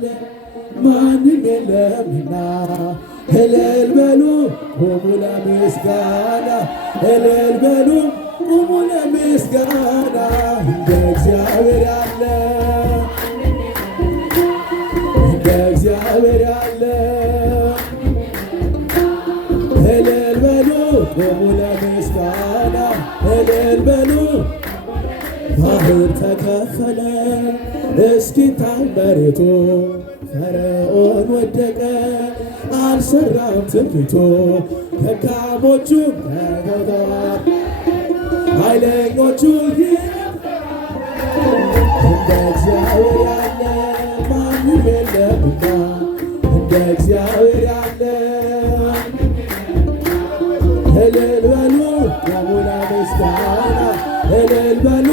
ያለ ማንም የለምና እልል በሉ ቁሙ ለምስጋና እልል በሉ ቁሙ ለምስጋና እንደ እግዚአብሔር ያለ እንደ እግዚአብሔር ያለ እልል በሉ ቁሙ ለምስጋና እልል በሉ ባህር ተከፈለ እስኪታይ መሬቱ ፈርዖን ወደቀ አልሰራም ትንቢቱ ደካሞቹ ተሞተዋል ኃይለኞቹ እንደ እግዚአብሔር ያለ ማንም የለምና እንደ እግዚአብሔር ያለ እልል በሉ ቁሙ ለምስጋና እልል በሉ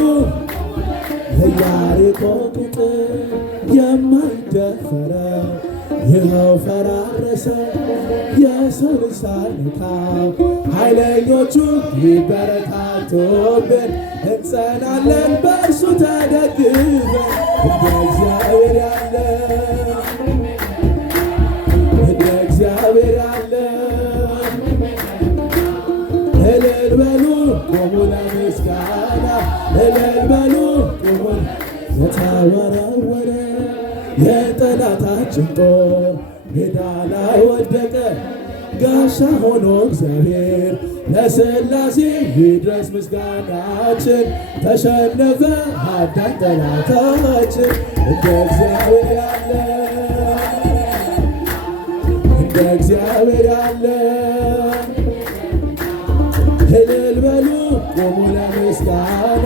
የኢያሪኮ ቅጥር የማይደፈረው ይኸው ፈራረሰ የሰው ልጅ ሳይነካው ኃይለኞቹ ቢበረታቱብን እንጸናለን በእርሱ ተደግፈን እንደ እግዚአብሔር ያለ እንደ እግዚአብሔር ያለ እልል በሉ ቁሙ ለምስጋና እልል በሉ ቁሙ የተወረወረ የጠላታችን ጦር ሜዳ ላይ ወደቀ ጋሻ ሆኖ እግዚአብሔር ለሥላሴ ይድረስ ምስጋናችን ተሸነፈ አዳኝ ጠላታችን እንደ እግዚአብሔር ያለ እንደ እግዚአብሔር ያለ እልል በሉ ቁሙ ለምስጋና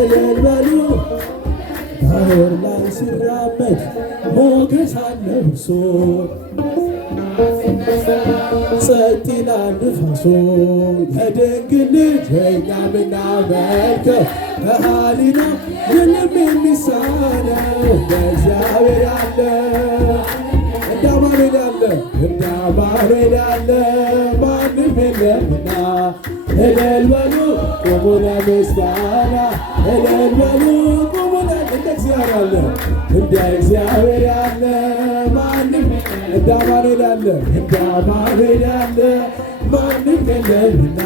እልል በሉ ባህር ላይ ሲራመድ ሞገስ አለው እርሱ ጸጥ ይላል ንፋሱ የድንግል ልጅ የእኛ ምናመልከው ከሃሊ ነው ምንም የሚሳነው እንደ እግዚአብሔር ያለ እንደ አማኑኤል ያለ እንደ አማኑኤል ያለ ማንም የለምና እልል በሉ ቁሙ ለምስጋና እልል በሉ ቁሙ እንደ እግዚአብሔር ያለ እንደ እግዚአብሔር ያለ ማንም እንደ አማኑኤል ያለ እንደ አማኑኤል ያለ ማንም የለምና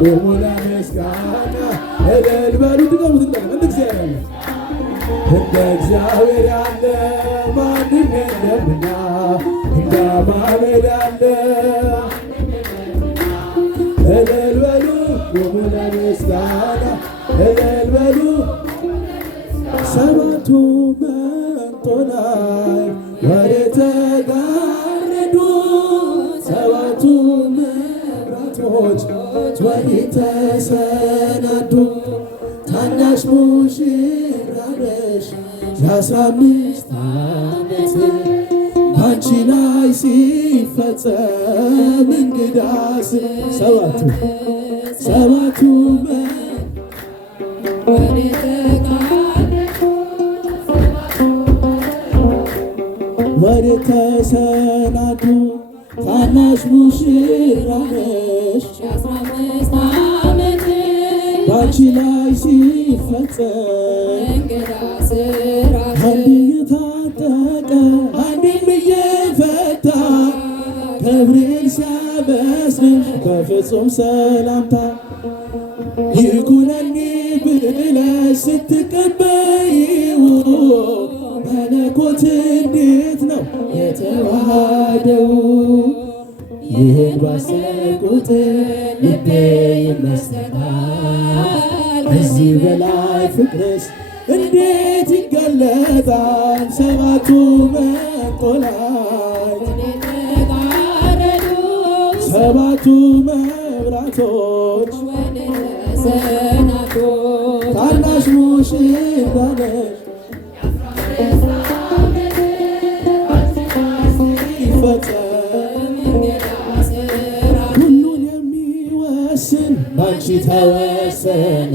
ቁሙ ለምስጋና እልል በሉ ድገሙት እንደ እግዚአብሔር ያለ እንደ እግዚአብሔር ያለ ማንም የለምና እንደ አማኑኤል ያለ እልል በሉ ቁሙ ለምስጋና እልል በሉ ሰባቱ መንጦላዕት ወደ ተጋረዱ ሰባቱ መብራቶች ወደ ተሰናዱ ታናሽ ሙሽራ ነሽ የ15 ዓመት አንቺ ላይ ሲፈጸም እንግዳ ሰባቱ ወደ ተሰናዱ ታናሽ ሙሽራ ነሽ የ15 ዓመት ባንቺ ላይ ሲፈጸም እንግዳ ስራት አንድ እየታጠቀ አንድም እየፈታ ገብርኤል ሲያበስርሽ በፍጹም ሰላምታ ይኩነኒ ብለሽ ስትቀበይው መለኮት እንዴት ነው የተዋሃደው ይህን ባሰብኩት ልቤ ይመስጠታል ከዚህ በላይ ፍቅርስ እንዴት ይገለጣል ሰባቱ መንጦላዕት ሰባቱ መብራቶች ታናሽ ሙሽራ ነሽ ሁሉን የሚወስን ባንቺ ተወሰነ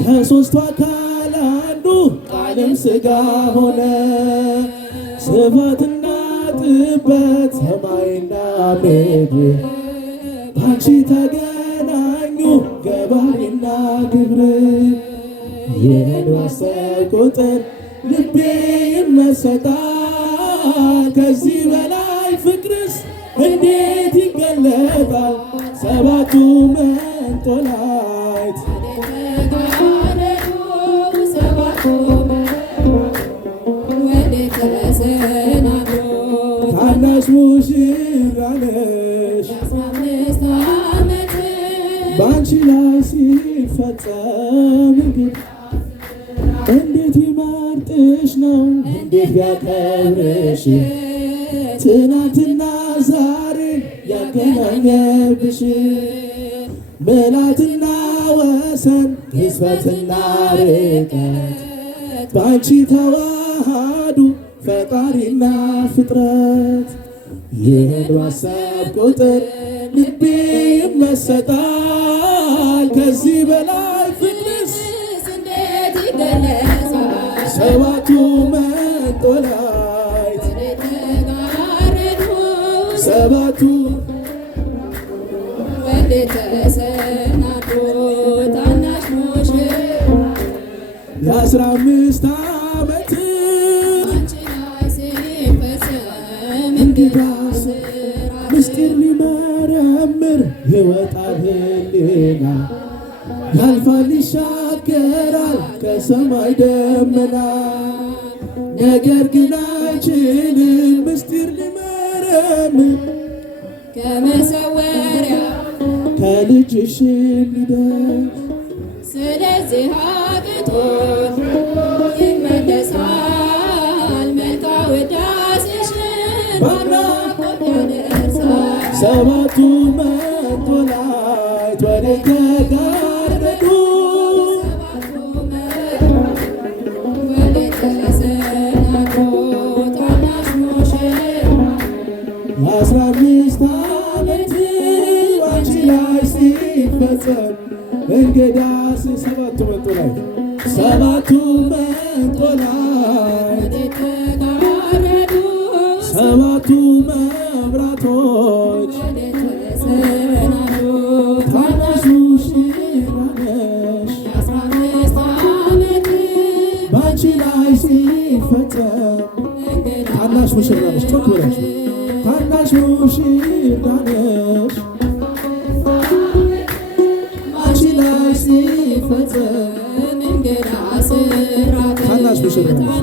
ከሦስቱ አካል አንዱ ቃልም ሥጋ ሆነ ስፋትና ጥበት ሰማይና ምድር ባንቺ ተገናኙ ገባሪና ግብር ይህን ባሰብኩ ቁጥር ልቤ ይመሰጣል? ከዚህ በላይ ፍቅርስ እንዴት ይገለጣል? ሰባቱ መንጦላዕት ታናሽ ሙሽራ ነሽ በአንቺ ላይ ሲፈጸም እንዴት ይመርጥሽ ነው እንዴት ያከብርሽ ትናንትና ዛሬ ያገናኘብሽ ምልዓትና ወሰን ግዝፈትና ርቀት በአንቺ ተዋሃዱ ፈጣሪና ፍጥረት ይህን ባሰብ ቁጥር ልቤ ይመሰጣል። ከዚህ በላይ ፍቅርስ እንዴት ይገለጻል? ሰባቱ መንጦላዕት ሰባቱ ወደ ተሰናዶ ታናሽ ሙሽራ የ15 ዓመት እንግዳ ምስጢር ሊመረምር ይወጣል ሕሊና ያልፋል ይሻገራል ከሰማይ ደመና ነገር ግን አይችልም ምስጢር ሊመረምር ከመሰወሪያ ከልጅሽ ሊደርስ ስለዚህ አቅቶት ይመለሳል መልካ ውዳሴሽን ባርኮት ያደርሳል። ሰባቱ መንጦላዕት ወደ ተጋረዱ ወደ ተሰናዶ ታናሽ ሙሽራ የ15 ዓመት አንቺ ላይ ሲፈጸም እንግዳስ ሰባቱ መንጦላዕት ሰባቱ መንጦላዕት ሰባቱ መብራቶች ታናሽ ሙሽራ ነሽ በአንቺ ላይ ሲፈጸም ታናሽ ሙሽራ ነሽ ጮክ ብላችሁ ታናሽ ሙሽራ ነሽ በአንቺ ላይ ሲፈጸም እንግዳ ስራት ታናሽ ሙሽራ ነሽ